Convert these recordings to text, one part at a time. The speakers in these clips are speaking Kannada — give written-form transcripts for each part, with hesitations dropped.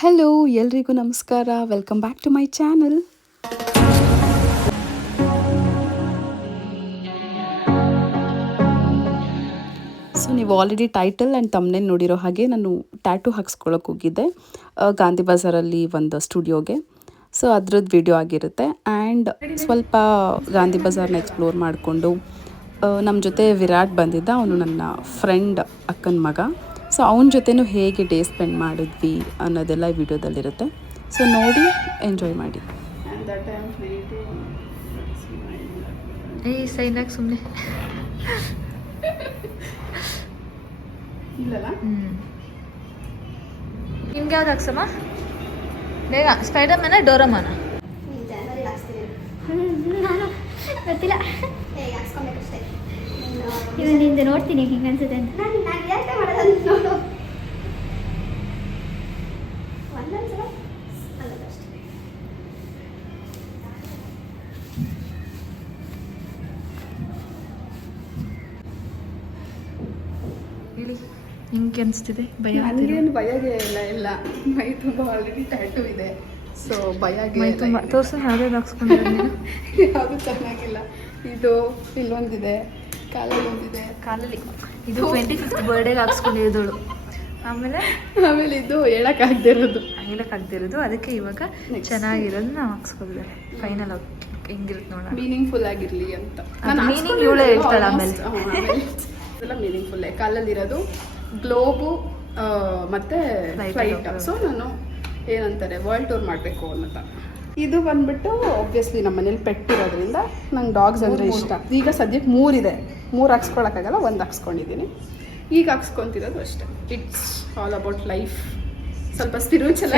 ಹಲೋ ಎಲ್ರಿಗೂ ನಮಸ್ಕಾರ. Welcome back to my channel. So ನೀವು ಆಲ್ರೆಡಿ ಟೈಟಲ್ ಆ್ಯಂಡ್ ತಮ್ನೇಲ್ ನೋಡಿರೋ ಹಾಗೆ ನಾನು ಟ್ಯಾಟೂ ಹಾಕ್ಸ್ಕೊಳಕ್ಕೆ ಹೋಗಿದ್ದೆ ಗಾಂಧಿ ಬಜಾರಲ್ಲಿ ಒಂದು ಸ್ಟುಡಿಯೋಗೆ. ಸೊ ಅದ್ರದ್ದು ವಿಡಿಯೋ ಆಗಿರುತ್ತೆ. ಆ್ಯಂಡ್ ಸ್ವಲ್ಪ ಗಾಂಧಿ ಬಜಾರ್ನ ಎಕ್ಸ್ಪ್ಲೋರ್ ಮಾಡಿಕೊಂಡು ನಮ್ಮ ಜೊತೆ ವಿರಾಟ್ ಬಂದಿದ್ದ. ಅವನು ನನ್ನ ಫ್ರೆಂಡ್ ಅಕ್ಕನ ಮಗ. ಸೊ ಅವನ ಜೊತೆನೂ ಹೇಗೆ ಡೇ ಸ್ಪೆಂಡ್ ಮಾಡಿದ್ವಿ ಅನ್ನೋದೆಲ್ಲ ಈ ವಿಡಿಯೋದಲ್ಲಿರುತ್ತೆ. ಸೊ ನೋಡಿ ಎಂಜಾಯ್ ಮಾಡಿ. ಸೈನಾಗ ಸುಮ್ಮನೆ ನಿಮ್ಗೆ ಯಾವ್ದು ಹಾಕ್ಸಮ್ಮ? ಬೇಗ ಸ್ಪೈಡರ್ ಮ್ಯಾನ ಡೋರಮ್ಮನ? ಗೊತ್ತಿಲ್ಲ, ಇವನಿಂದ ನೋಡ್ತೀನಿ ಹಿಂಗೆ ಅನ್ಸುತ್ತೆ ಅಂತ. ಹೇಳಿ, ನಿಮ್ಗೆ ಅನಿಸ್ತಿದೆ? ಭಯ? ನನಗೇನು ಭಯಗೆ ಇಲ್ಲ. ಮೈ ತುಂಬ ಆಲ್ರೆಡಿ ಟ್ಯಾಟೂ ಇದೆ. ಸೊ ಭಯಗೆ ಮೈ ತುಂಬ ತೋರ್ಸು. ಯಾವ್ದಾದ್ರು ಹಾಕ್ಸ್ಕೊಂಡ್ರೆ ಯಾವುದು ಚೆನ್ನಾಗಿಲ್ಲ. ಇದು ಇಲ್ಲೊಂದಿದೆ, ಕಾಲಲ್ಲಿ ಒಂದಿದೆ. ಕಾಲಲ್ಲಿ ಇದು 25th ಬರ್ಡೇಗೆ ಹಾಕ್ಸ್ಕೊಂಡಿರೋದು. ಆಮೇಲೆ ಇದು ಹೇಳಕ್ಕಾಗ್ದಿರೋದು. ಅದಕ್ಕೆ ಇವಾಗ ಚೆನ್ನಾಗಿರೋದು ನಾವು ಹಾಕ್ಸ್ಕೊಂಡಿದ್ದಾರೆ. ಫೈನಲ್ ಆಗಿ ಹೆಂಗಿರುತ್ತೆ ನೋಡೋಣ. ಮೀನಿಂಗ್ಫುಲ್ ಆಗಿರಲಿ ಅಂತ ಮೀನಿಂಗ್ ಇವಳೇ ಹೇಳ್ತಾಳೆ. ಆಮೇಲೆ ಎಲ್ಲ ಮೀನಿಂಗ್ಫುಲ್ಲೇ. ಕಾಲಲ್ಲಿರೋದು ಗ್ಲೋಬು ಮತ್ತೆ ಫ್ಲೈಟ್. ಸೊ ನಾನು ಏನಂತಾರೆ ವರ್ಲ್ಡ್ ಟೂರ್ ಮಾಡಬೇಕು ಅನ್ನೋತ. ಇದು ಬಂದ್ಬಿಟ್ಟು ಆಬ್ವಿಯಸ್ಲಿ ನಮ್ಮ ಮನೇಲಿ ಪೆಟ್ ಇರೋದ್ರಿಂದ ನಂಗೆ ಡಾಗ್ಸ್ ಅಂದರೆ ಇಷ್ಟ. ಈಗ ಸದ್ಯಕ್ಕೆ 3 ಇದೆ. 3 ಹಾಕ್ಸ್ಕೊಳಕ್ಕಾಗಲ್ಲ, 1 ಹಾಕ್ಸ್ಕೊಂಡಿದ್ದೀನಿ. ಈಗ ಹಾಕ್ಸ್ಕೊತಿರೋದು ಅಷ್ಟೇ. It's all about life. ಸ್ವಲ್ಪ ಸ್ಪಿರಿಚುವಲ್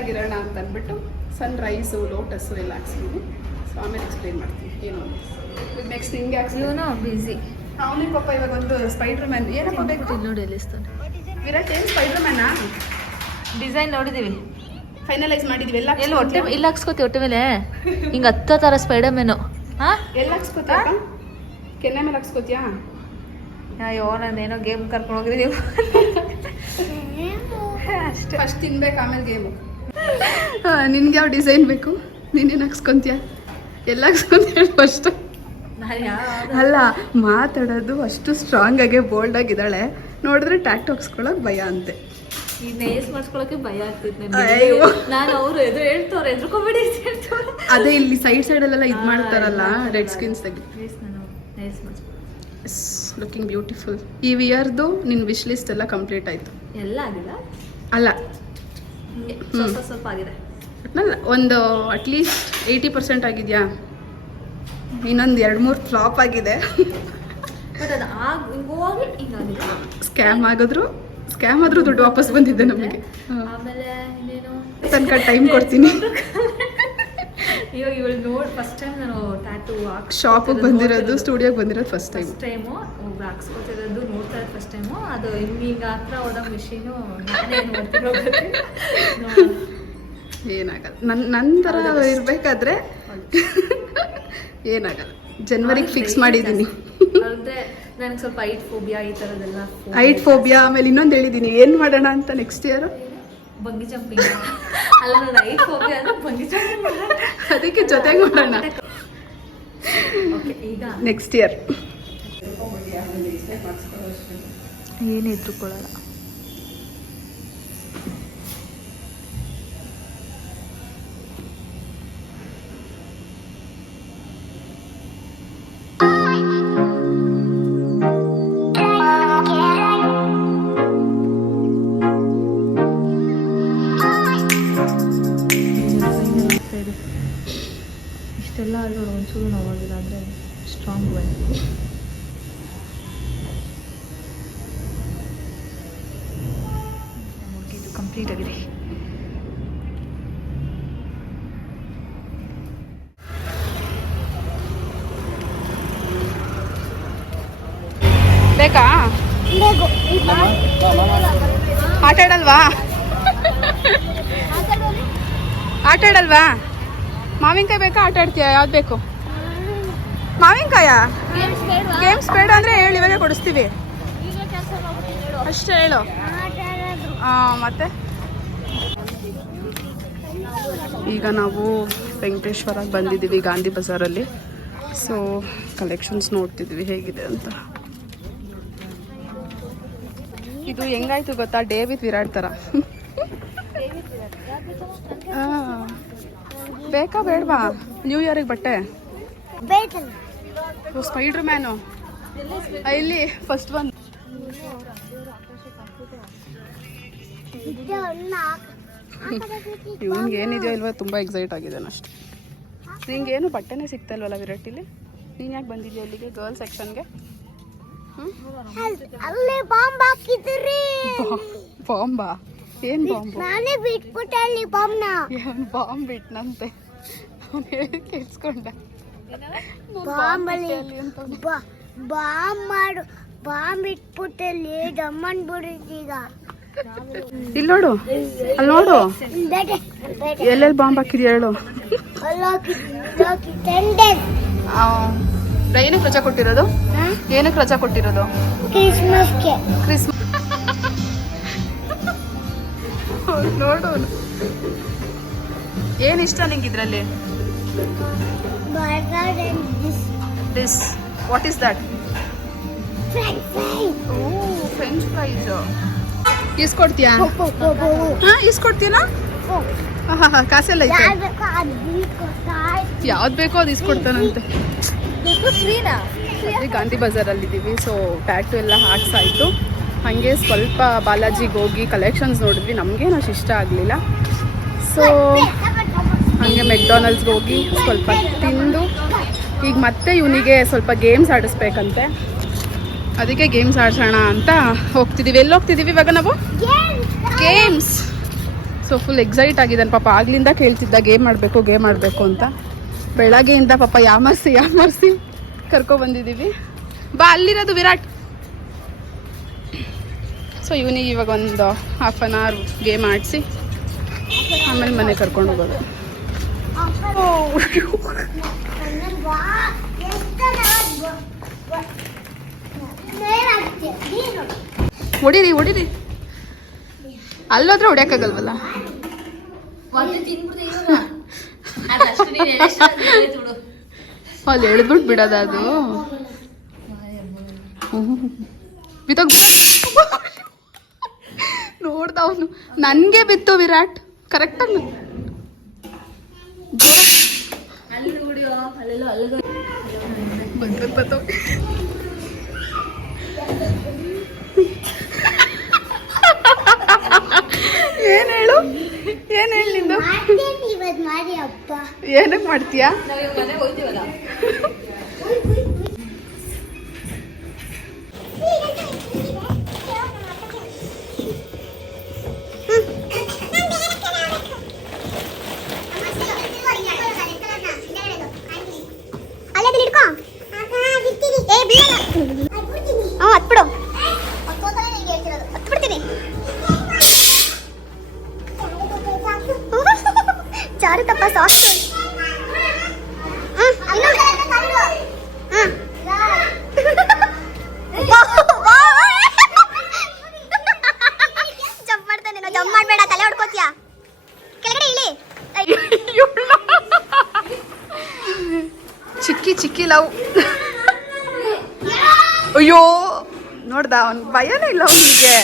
ಆಗಿರೋಣ ಅಂತ ಅಂದ್ಬಿಟ್ಟು ಸನ್ರೈಸು, ಲೋಟಸ್ಸು ಎಲ್ಲ ಹಾಕ್ಸಿದ್ದೀನಿ. ಸೊ ಆಮೇಲೆ ಎಕ್ಸ್ಪ್ಲೇನ್ ಮಾಡ್ತೀನಿ ಏನು ನೆಕ್ಸ್ಟ್ ಹಿಂಗೆ ಹಾಕ್ಸಿದೀವನೋ ಬಿಸಿ. ಅವನಿಗೆ ಪಾಪ ಇವಾಗ ಒಂದು ಸ್ಪೈಡರ್ ಮ್ಯಾನ್ ಏನಪ್ಪ ಬೇಕು ನೋಡಿ ಎಲ್ಲಿಸ್ತಾನೆ ವಿರಾಟ್. ಏನು ಸ್ಪೈಡರ್ ಮ್ಯಾನಾ ಡಿಸೈನ್ ನೋಡಿದೀವಿ, ಫೈನಲೈಸ್ ಮಾಡಿದೀವಿ. ಎಲ್ಲ ಎಲ್ಲಿ ಹೊಟ್ಟೆ ಇಲ್ಲಿ ಹಾಕ್ಸ್ಕೊತೀವಿ. ಹೊಟ್ಟೆ ಮೇಲೆ ಹಿಂಗೆ 10 ಥರ ಸ್ಪೈಡರ್ ಮ್ಯಾನು. ಹಾಂ, ಎಲ್ಲ ಹಾಕ್ಸ್ಕೊತೀಯ? ಕೆನ್ನೆ ಮೇಲೆ ಹಾಕ್ಸ್ಕೊತೀಯಾ? ಅಯ್ಯೋ, ನಾನೇನೋ ಗೇಮ್ ಕರ್ಕೊಂಡು ಹೋಗಿದ್ರಿ ನೀವು. ಅಷ್ಟೇ, ಫಸ್ಟ್ ತಿನ್ಬೇಕು ಆಮೇಲೆ ಗೇಮು. ನಿನ್ಗೆ ಯಾವ ಡಿಸೈನ್ ಬೇಕು? ನೀನೇನು ಹಾಕ್ಸ್ಕೊತೀಯ? ಎಲ್ಲ ಹಾಕ್ಸ್ಕೊಂತೀಯ ಫಸ್ಟು? ಅಲ್ಲ, ಮಾತಾಡೋದು ಅಷ್ಟು ಸ್ಟ್ರಾಂಗ್ ಆಗಿ ಬೋಲ್ಡ್ ಆಗಿದ್ದಾಳೆ. ನೋಡಿದ್ರೆ ಟ್ಯಾಟೂ ಹಾಕ್ಸ್ಕೊಳಕ್ ಭಯ ಅಂತೆ. ಈ ನೇಲ್ಸ್ ಮಾಡಿಸ್ಕೊಳಕ್ಕೆ ಭಯ ಆಗ್ತಿತ್ತು ನಾನು. ಅವರು ಎದುರು ಹೇಳ್ತವ್ರೆ, ಎದ್ರುಕೋಬೇಡಿ ಹೇಳ್ತವ್ರೆ. ಅದೇ ಇಲ್ಲಿ ಸೈಡಲ್ಲೆಲ್ಲ ಇದು ಮಾಡ್ತಾರಲ್ಲ, ರೆಡ್ ಸ್ಕಿನ್ಸ್ ತೆಗಿ. Looking beautiful. ಈ ವಿಯರ್ದು ನಿನ್ನ ವಿಶ್ ಲಿಸ್ಟ್ ಎಲ್ಲ ಕಂಪ್ಲೀಟ್ ಆಯಿತು? ಎಲ್ಲ ಆಗಿಲ್ಲ, ಅಲ್ಲ ಸ್ವಲ್ಪ ಆಗಿದೆ. ಅಲ್ಲ, ಒಂದು ಅಟ್ಲೀಸ್ಟ್ 80% ಆಗಿದೆಯಾ? ಇನ್ನೊಂದು 2-3 ಫ್ಲಾಪ್ ಆಗಿದೆ. ಬಟ್ ಅದು ಹೋಗಿ ಹಿಂಗಾಗಿದೆ. ಸ್ಕ್ಯಾಮ್ ಆದ್ರೂ ದುಡ್ಡು ವಾಪಸ್ ಬಂದಿದೆ ನಮಗೆ. ಆಮೇಲೆ ಇನ್ನೇನು ತನಕ ಟೈಮ್ ಕೊಡ್ತೀನಿ. ಇವಾಗ ಇವಳು ನೋಡಿ ಫಸ್ಟ್ ಟೈಮ್ ನಾನು ಟ್ಯಾಟೂ ಶಾಪಿಗೆ ಬಂದಿರೋದು, ಸ್ಟುಡಿಯೋಗೆ ಬಂದಿರೋದು ಫಸ್ಟ್ ಟೈಮು. ಒಬ್ರು ಹಾಕ್ಸ್ಕೊತಿರೋದು ನೋಡ್ತಾ ಇರೋದು ಫಸ್ಟ್ ಟೈಮು. ಅದು ಹಿಂಗ ಹತ್ರ ಹೋದ ಮಿಷಿನು ನಾನೇ ನೋಡ್ತಿರೋ. ಏನಾಗಲ್ಲ, ನನ್ನ ಥರ ಇರಬೇಕಾದ್ರೆ ಏನಾಗಲ್ಲ. ಜನವರಿಗೆ ಫಿಕ್ಸ್ ಮಾಡಿದ್ದೀನಿ. ಅಂದರೆ ನನಗೆ ಸ್ವಲ್ಪ ಹೈಟ್ ಫೋಬಿಯಾ ಈ ಥರದ್ದೆಲ್ಲ. Height phobia. ಆಮೇಲೆ ಇನ್ನೊಂದು ಹೇಳಿದ್ದೀನಿ, ಏನು ಮಾಡೋಣ ಅಂತ ನೆಕ್ಸ್ಟ್ ಇಯರ್ ಬಂಗಿ ಜಂಪಿಂಗ್. ಅಲ್ಲ, ನಾನು ಹೈಟ್ ಫೋಬಿಯಾ ಅಂದರೆ ಬಂಗಿ ಜಂಪಿಂಗ್, ಅದಕ್ಕೆ ಜೊತೆಗೆ ಮಾಡೋಣ. ಓಕೆ, ಈಗ ನೆಕ್ಸ್ಟ್ ಇಯರ್ ಏನು ಎದ್ರುಕೊಳ್ಳಲ್ಲ. ಇಷ್ಟೆಲ್ಲ ಅಲ್ಲಿ ಒಂಚೂರು ನೋವಾಗಿಲ್ಲ ಅಂದರೆ ಸ್ಟ್ರಾಂಗ್ ಬಂತು. ಇದು ಕಂಪ್ಲೀಟ್ ಆಗಿದೆ. ಬೇಕಾ? ಆಟಾಡಲ್ವಾ? ಮಾವಿನಕಾಯಿ ಬೇಕಾ? ಆಟ ಆಡ್ತೀಯಾ? ಯಾವ್ದು ಬೇಕು? ಮಾವಿನಕಾಯ? ಗೇಮ್ಸ್ ಬೇಡ ಅಂದರೆ ಹೇಳಿ, ಇವಾಗೆ ಕೊಡಿಸ್ತೀವಿ. ಅಷ್ಟೇ ಹೇಳು. ಮತ್ತೆ ಈಗ ನಾವು ವೆಂಕಟೇಶ್ವರಕ್ಕೆ ಬಂದಿದ್ದೀವಿ ಗಾಂಧಿ ಬಜಾರಲ್ಲಿ. ಸೊ ಕಲೆಕ್ಷನ್ಸ್ ನೋಡ್ತಿದ್ವಿ ಹೇಗಿದೆ ಅಂತ. ಇದು ಹೆಂಗಾಯ್ತು ಗೊತ್ತಾ, ಡೇ ವಿತ್ ವಿರಾಟ್ ಥರ. ಬೇಕಾ ಬೇಡವಾ ನ್ಯೂ ಇಯರಿಗೆ ಬಟ್ಟೆ? ಸ್ಪೈಡರ್ ಮ್ಯಾನು ಇಲ್ಲಿ ಫಸ್ಟ್ ಒನ್. ಇವನ್ಗೆ ಏನಿದೆಯೋ ಇಲ್ವೋ ತುಂಬ ಎಕ್ಸೈಟ್ ಆಗಿದ್ದಾನೆ ಅಷ್ಟೆ. ನಿಂಗೇನು ಬಟ್ಟೆನೇ ಸಿಗ್ತಾ ಇಲ್ವಲ್ಲ ವಿರಾಟಿಲಿ? ನೀನು ಯಾಕೆ ಬಂದಿದ್ಯಾ ಇಲ್ಲಿಗೆ ಗರ್ಲ್ ಸೆಕ್ಷನ್ಗೆ? ಬಾಂಬಾ? ಏನ್ ಬಾಂಬ್? ನಾನೇ ಬಿಟ್ಬಿಟ್ಟೆ ಅಲ್ಲಿ ಬಾಂಬ್ನ. ಬಾಂಬ್ ಬಿಟ್ನಂತೆ ಅವ್ನು ಹೇಳಿ ಕೇಳಿಸ್ಕೊಂಡ. ಬಾಂಬ್ ಮಾಡು, ಬಾಂಬ್ ಇಟ್ಬಿಟ್ಟೆ ಅಲ್ಲಿ ದಮ್ಮನ್ ಬಿಡಿದೀಗ. ಇಲ್ಲಿ ನೋಡು, ಅಲ್ಲಿ ನೋಡು, ಎಲ್ಲೆಲ್ಲಿ ಬಾಂಬ್ ಹಾಕಿದ್ಯಾ ಹೇಳು. ಏನಕ್ಕೆ ರಜಾ ಕೊಟ್ಟಿರೋದು? ಏನಕ್ಕೆ ರಜಾ ಕೊಟ್ಟಿರೋದು? ಕ್ರಿಸ್ಮಸ್ಗೆ. ನೋಡು, ಏನ್ ಇಷ್ಟ ನಿಂಗೆ ಇದ್ರಲ್ಲಿ? This what is that? French fries. ಇಸ್ಕೊಡ್ತೀಯಾ? ಇಸ್ಕೊಡ್ತೀನಾ? ಕಾಸೆಲ್ಲ ಐತೆ, ಯಾವ್ದು ಬೇಕೋ ಅದು ಇಸ್ಕೊಡ್ತಾನಂತೆ. ಗಾಂಧಿ ಬಜಾರಲ್ಲಿ ಇದ್ದೀವಿ. ಸೊ ಟ್ಯಾಟು ಎಲ್ಲ ಹಾಕ್ಸಾಯ್ತು. ಹಾಗೆ ಸ್ವಲ್ಪ ಬಾಲಾಜಿಗೆ ಹೋಗಿ ಕಲೆಕ್ಷನ್ಸ್ ನೋಡಿದ್ವಿ, ನಮಗೇನು ಅಷ್ಟು ಇಷ್ಟ ಆಗಲಿಲ್ಲ. ಸೊ ಹಾಗೆ ಮೆಕ್ಡೊನಾಲ್ಡ್ಸ್ಗೆ ಹೋಗಿ ಸ್ವಲ್ಪ ತಿಂದು ಈಗ ಮತ್ತೆ ಇವನಿಗೆ ಸ್ವಲ್ಪ ಗೇಮ್ಸ್ ಆಡಿಸ್ಬೇಕಂತೆ, ಅದಕ್ಕೆ ಗೇಮ್ಸ್ ಆಡ್ಸೋಣ ಅಂತ ಹೋಗ್ತಿದ್ದೀವಿ. ಎಲ್ಲಿ ಹೋಗ್ತಿದ್ದೀವಿ ಇವಾಗ ನಾವು? ಗೇಮ್ಸ್. ಸೊ ಫುಲ್ ಎಕ್ಸೈಟ್ ಆಗಿದ್ದಾನೆ ಪಾಪ, ಆಗ್ಲಿಂದ ಕೇಳ್ತಿದ್ದ ಗೇಮ್ ಮಾಡಬೇಕು ಅಂತ. ಬೆಳಗ್ಗೆಯಿಂದ ಪಾಪ ಯಾಮರ್ಸಿ ಕರ್ಕೊಬಂದಿದ್ದೀವಿ. ಬಾ, ಅಲ್ಲಿರೋದು ವಿರಾಟ್. ಸೊ ಇವನಿಗೆ ಇವಾಗ ಒಂದು ಹಾಫ್ ಆನ್ ಅವರ್ ಗೇಮ್ ಆಡಿಸಿ ಆಮೇಲೆ ಮನೆ ಕರ್ಕೊಂಡು ಹೋಗೋದು. ಹೊಡೀರಿ, ಅಲ್ಲೋದ್ರೆ ಹೊಡ್ಯಕ್ಕಾಗಲ್ವಲ್ಲ. ಅಲ್ಲಿ ಎಳೆದ್ಬಿಟ್ಟು ಬಿಡೋದ ಅದು. ನೋಡ್ದ ಅವನು, ನನ್ಗೆ ಬಿತ್ತು ವಿರಾಟ್ ಕರೆಕ್ಟಾಗಿ. ಏನ್ ಹೇಳು ನಿಂದು? ಏನಕ್ಕೆ ಮಾಡ್ತೀಯಾ? ಚಾರು ತಪ್ಪ ಸಾಸ್ ಜಂಪ್ ಮಾಡ್ತಾನೆ. ಜಂಪ್ ಮಾಡ್ಬೇಡ, ತಲೆ ಹೊಡ್ಕೋತೀಯ. ಕೆಳಗಡೆ ಇಳಿ. ಚಿಕ್ಕಿ ಲವ್. ಅಯ್ಯೋ ನೋಡ್ದ, ಅವ್ನ್ ಭಯನೇ ಇಲ್ಲ ಅವನಿಗೆ.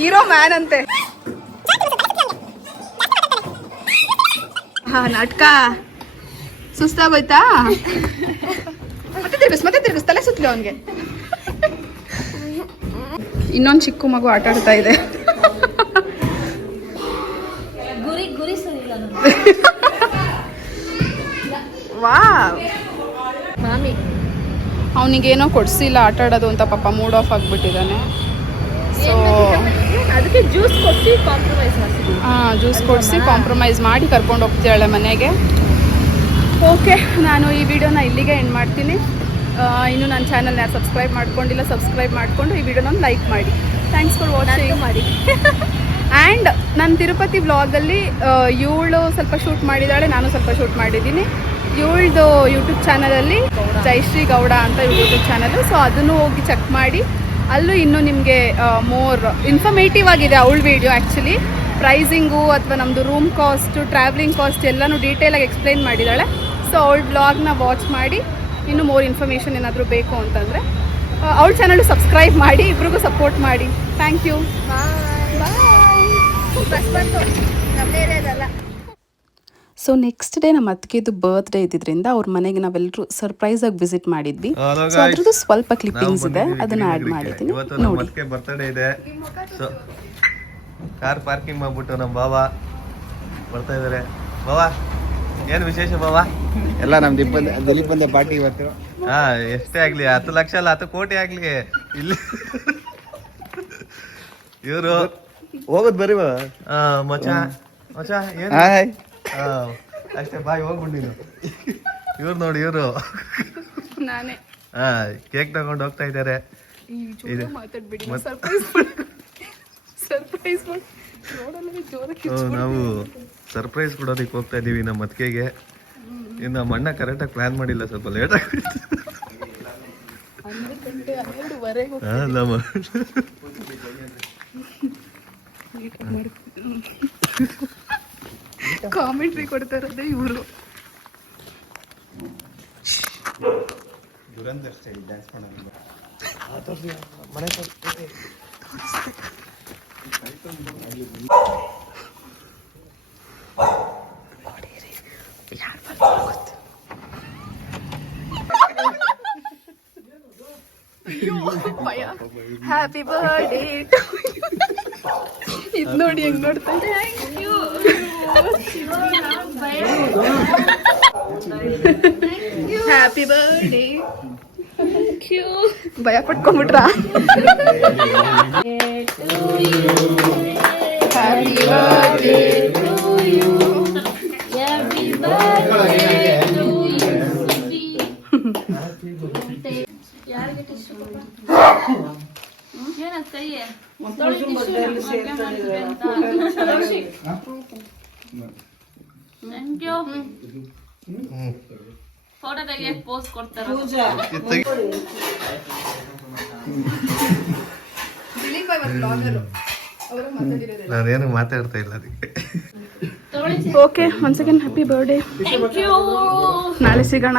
ಹೀರೋ ಮ್ಯಾನ್ ಅಂತೆ. ನಾಟಕ ಸುಸ್ತಾಗೋಯ್ತಾ? ಮತ್ತೆ ತಿರ್ಗಿಸ್ ತಲೆ ಸುತ್ತಲಿ ಅವನಿಗೆ. ಇನ್ನೊಂದು ಚಿಕ್ಕ ಮಗು ಆಟ ಆಡ್ತಾ ಇದೆ. ವಾವ್, ಅವನಿಗೇನೋ ಕೊಡ್ಸಿಲ್ಲ ಆಟ ಆಡೋದು ಅಂತ ಪಾಪ ಮೂಡ್ ಆಫ್ ಆಗಿಬಿಟ್ಟಿದ್ದಾನೆ. ಸೊ ಅದಕ್ಕೆ ಜ್ಯೂಸ್ ಕೊಡಿಸಿ ಕಾಂಪ್ರಮೈಸ್ ಮಾಡಿ ಕರ್ಕೊಂಡು ಹೋಗ್ತಾಳೆ ಮನೆಗೆ. ಓಕೆ, ನಾನು ಈ ವಿಡಿಯೋನ ಇಲ್ಲಿಗೆ ಎಂಡ್ ಮಾಡ್ತೀನಿ. ಇನ್ನು ನನ್ನ ಚಾನಲ್ನ ಯಾರು ಸಬ್ಸ್ಕ್ರೈಬ್ ಮಾಡ್ಕೊಂಡಿಲ್ಲ, ಸಬ್ಸ್ಕ್ರೈಬ್ ಮಾಡಿಕೊಂಡು ಈ ವಿಡಿಯೋನ ಲೈಕ್ ಮಾಡಿ. ಥ್ಯಾಂಕ್ಸ್ ಫಾರ್ ವಾಚಿಂಗ್ ಮಾಡಿ. ಆ್ಯಂಡ್ ನನ್ನ ತಿರುಪತಿ ವ್ಲಾಗಲ್ಲಿ ಇವಳು ಸ್ವಲ್ಪ ಶೂಟ್ ಮಾಡಿದ್ದಾಳೆ, ನಾನು ಸ್ವಲ್ಪ ಶೂಟ್ ಮಾಡಿದ್ದೀನಿ. ಇವಳದು ಯೂಟ್ಯೂಬ್ ಚಾನಲಲ್ಲಿ ಜಯಶ್ರೀ ಗೌಡ ಅಂತ ಯೂಟ್ಯೂಬ್ ಚಾನಲು. ಸೊ ಅದನ್ನು ಹೋಗಿ ಚೆಕ್ ಮಾಡಿ. ಅಲ್ಲೂ ಇನ್ನೂ ನಿಮಗೆ ಮೋರ್ ಇನ್ಫಾರ್ಮೇಟಿವ್ ಆಗಿದೆ ಅವಳ ವಿಡಿಯೋ. ಆ್ಯಕ್ಚುಲಿ ಪ್ರೈಸಿಂಗು ಅಥವಾ ನಮ್ಮದು ರೂಮ್ ಕಾಸ್ಟು, ಟ್ರಾವೆಲಿಂಗ್ ಕಾಸ್ಟ್ ಎಲ್ಲನೂ ಡೀಟೇಲಾಗಿ ಎಕ್ಸ್ಪ್ಲೈನ್ ಮಾಡಿದ್ದಾಳೆ. ಸೊ ಅವಳ ಬ್ಲಾಗ್ನ ವಾಚ್ ಮಾಡಿ ಇನ್ನೂ ಮೋರ್ ಇನ್ಫಾರ್ಮೇಷನ್ ಏನಾದರೂ ಬೇಕು ಅಂತಂದರೆ ಅವಳ ಚಾನಲ್ಲು ಸಬ್ಸ್ಕ್ರೈಬ್ ಮಾಡಿ, ಇಬ್ರಿಗೂ ಸಪೋರ್ಟ್ ಮಾಡಿ. Thank you. ಬಸ್ ಬಂತು ನಮ್ಮದೇ ಇರೋದಲ್ಲ. ಸೊ ನೆಕ್ಸ್ಟ್ ಡೇ ನಮ್ಮ ಅತ್ತಿಗೆದು ಬರ್ತ್ಡೇ ಇದ್ದಿದ್ದರಿಂದ ಅವ್ರ ಮನೆಗೆ ನಾವೆಲ್ಲರೂ ಸರ್ಪ್ರೈಸಾಗಿ ವಿಸಿಟ್ ಮಾಡಿದ್ವಿ. ಸೊ ಅದ್ರದ್ದು ಸ್ವಲ್ಪ ಕ್ಲಿಪ್ಪಿಂಗ್ಸ್ ಇದೆ, ಅದನ್ನ ಆ್ಯಡ್ ಮಾಡಿದ್ದೀನಿ ನೋಡಿ. ಅದಕ್ಕೆ ಬರ್ತ್ಡೇ ಇದೆ. ಸೊ ಕಾರ್ ಪಾರ್ಕಿಂಗ್ ಮಾಡ್ಬಿಟ್ಟು ನಮ್ಮ ಬಾವ ಬರ್ತಾ ಇದ್ದಾರೆ. ಬಾವ ಏನು ವಿಶೇಷ ಬಾವ? ಎಲ್ಲ ನಮ್ ದಿಲೀಪ್ ಬಂದೆ ಪಾರ್ಟಿ ಇವತ್ತು. ಹಾ, ಎಷ್ಟೇ ಆಗ್ಲಿ, 10 ಲಕ್ಷ ಅಲ್ಲ 10 ಕೋಟಿ ಆಗ್ಲಿ ಇಲ್ಲಿ ಇವರು ಹೋಗೋದ್ ಬರೀ ಮಚ ಮಚ ಏನು ಅಷ್ಟೇ ಬಾಯ್ ಹೋಗ್ಬಿಟ್ಟು ನೀನು. ಇವ್ರು ನೋಡಿ, ಇವರು ನಾನೇ ಕೇಕ್ ತಗೊಂಡು ಹೋಗ್ತಾ ಇದ್ದಾರೆ. ನಾವು ಸರ್ಪ್ರೈಸ್ ಕೊಡೋದಕ್ಕೆ ಹೋಗ್ತಾ ಇದೀವಿ ನಮ್ಮ ಅತ್ತಿಗೆಗೆ. ಇನ್ನು ನಮ್ಮ ಅಣ್ಣ ಕರೆಕ್ಟಾಗಿ ಪ್ಲಾನ್ ಮಾಡಿಲ್ಲ, ಸ್ವಲ್ಪ ಲೇಟ್ ಆಗಿದೆ. ಕಾಮೆಂಟ್ರಿ ಕೊಡ್ತಾ ಇರೋದೇ ಇವರು. Happy birthday. ಇದು ನೋಡಿ ಹೆಂಗ್ ನೋಡ್ತಾ ಹ್ಯಾಪಿ ಬರ್ಡೇ. ಭಯ ಪಟ್ಕೊಂಡ್ಬಿಟ್ರ? Happy birthday to you. Photo ತೆಗಿಯಕ್ಕೆ ಪೋಸ್ ಕೊಡ್ತಾರೆ. ನಾನೇನು ಮಾತಾಡ್ತಾ ಇಲ್ಲ ಅದಕ್ಕೆ. Okay, once again happy birthday. ನಾಳೆ ಸಿಗೋಣ.